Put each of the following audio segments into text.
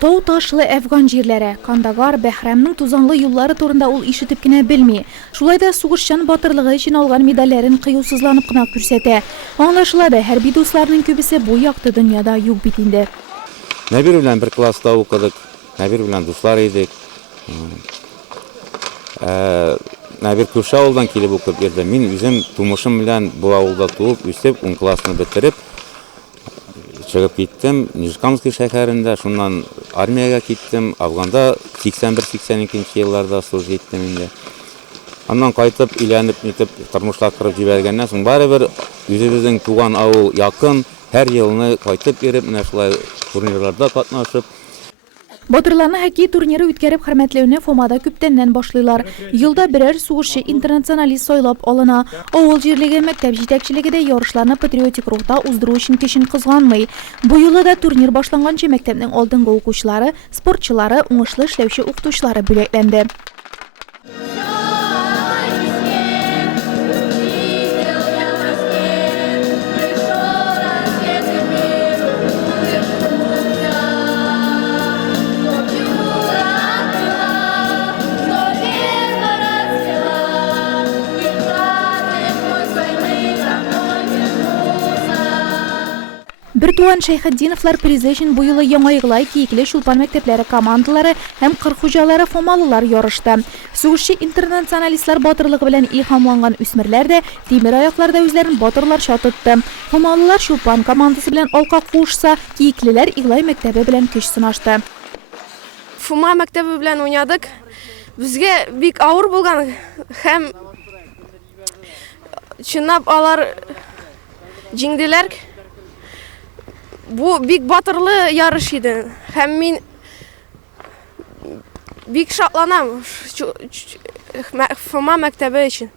Тау ташлы Әфган җирләре, Кандагар, Бәһрәмнең тузанлы юллары турында ул ишетеп кенә белми. Шулай да сугышчан батырлыгы өчен алган медальләрен кыюсызланып кына күрсәтә. Аңлашыла да, хәрби дусларның күбесе бу якты дөньяда юк бит инде. Нәбир белән бер класста укыдык, Нәбир белән дуслар идек. Нәбир күрше авылдан килеп укып йөрде. Мин үзем тумышым белән бу авылда туып, үсеп, 10 классны бетереп, чыгып киттем. Нижкамский шәһәрендә, шуннан армиягә киттем. Афганда 81-82 елларда служить иттем инде. Аннан кайтып, өйләнеп, тормышка кырып җибәргәннән соң барыбер үзебезнең туган авыл якын, һәр елны кайтып йөреп, менә шулай турнирларда катнашып. Батырларны хоккей турниры үткәреп хөрмәтләүне Фомада күптәннән башлыйлар. Елда берәр сугышчы интернационалист сайлап алына. Авыл җирлеге мәктәп җитәкчелеге дә ярышларны патриотик рухта уздыру өчен көчен кызганмый. Бу юлы да турнир башланганчы мәктәпнең алдынгы укучылары, спортчылары, уңышлы эшләүче укытучылары бүләкләнде. Бертуан Шәйхетдиновлар призы өчен бу юлы Яңайгылай, Киекле, Чулпан мәктәпләре командалары һәм кыр хуҗалары фомалылар ярышты. Сугышчы интернационалистлар батырлыгы белән илһамланган үсмерләр дә тимер аякларда үзләрен батырларча тотты. Фомалылар Чулпан командасы белән алка кушса, Киеклеләр Иглай мәктәбе белән көч сынашты. Фома мәктәбе белән уйнадык. Безгә бик авыр булган һәм чынлап алар җиңделәр. Бу бик батырлы ярыш иде. Һәм мин бик шатланам Фома мәктәбе өчен.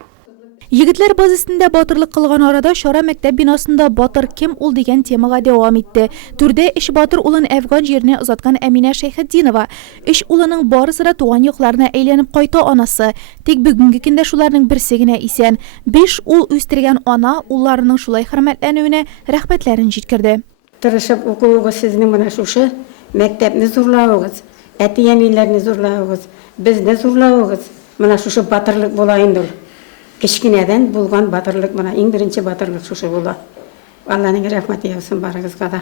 Егетләр базасында батырлык кылган арада шара мәктәп бинасында батыр кем ул дигән темага дәвам итте. Түрдә эш батыр улын Әфган җиренә озаткан Әминә Шәйхетдинова. Эш улының барысы да туган якларына әйләнеп кайта анасы. Тик бүгенге көндә шуларның берсе генә исән. 5 ул үстергән ана улларының шулай хөрмәтләнүенә рәхмәтләрен җиткерде. Тырышып укуыгыз сезнең менә шушы мәктәпне зурлавыгыз, әти-әниләрне зурлавыгыз, безне зурлавыгыз. Менә шушы батырлык була инде. Кечкенәдән булган батырлык менә иң беренче батырлык шушы була. Алланың рәхмәте яусын барыгызга да.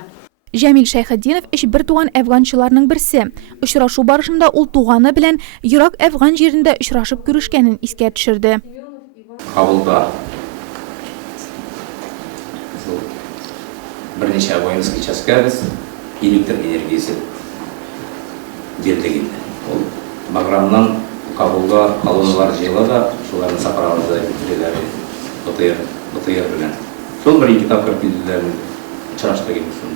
Җәмил Шәйхетдинов эш бер туган әфганчыларның берсе. Очрашу барышында ул туганы белән ерак Әфган җирендә очрашып күрешкәнен искә төшерде. Кабулда бірнеше воинский частька біз электр энергиясы бердік. Ол Баграмнан Кабулға колонналар жайыла да, шулардың сапараларында бітірелері БТР білен. Сол бір-екі тапқыр келділерін ұшырашты келмесін.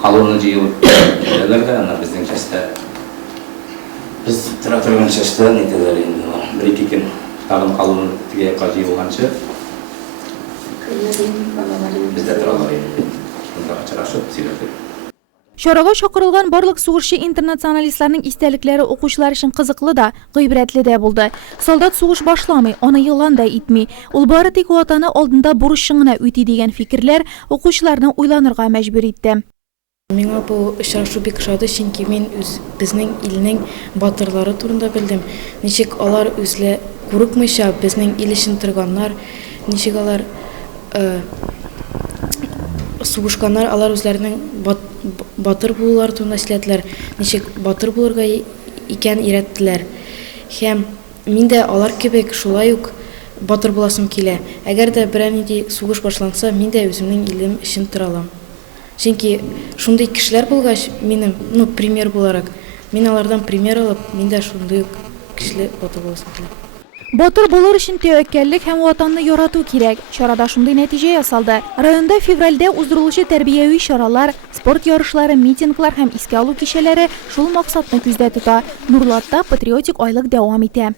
Колонна жайылып келділер де, ана біздің частьта, біз тұра тұрған частьта нетелер енді. Бір-екі кен тағын колонна тіге жайылғанша bizdə тұралар еді. Бұнда açırашып, сөйләді. Шарага чакырылган барлык сугышчы интернационалистларның истәлекләре укучылар өчен кызыклы да, гыйбрәтле дә булды. Солдат сугыш башламый, аны ялан да итми. Ул бары тик ватаны алдында бурычын гына үти дигән фикерләр укучыларны уйланырга мәҗбүр итте. Миңа бу очрашу бик ошады, чөнки мин безнең илнең батырлары турында белдем. Ничек алар үзле курыкмыйча безнең ил өчен торганнар, ничек алар сугышканнар, алар үзләренең батыр булулар турында сөйләделәр, ничек батыр булырга икән өйрәттеләр. Һәм мин дә алар кебек шулай ук батыр буласым килә. Әгәр дә берәр нинди сугыш башланса, мин дә үземнең илем өчен тора алам. Чөнки шундый кешеләр булгач, минем, пример буларак, мин алардан пример алып, мин дә шундый ук кешеле батыр буласым килә. Батыр булыр өчен тәвәккәллек һәм ватанны ярату кирәк. Чарада шундый нәтиҗә ясалды. Районда февральдә уздырылучы тәрбияви чаралар, спорт ярышлары, митинглар һәм искә алу кичәләре шул максатны күздә тота. Нурлатта патриотик айлык дәвам итә.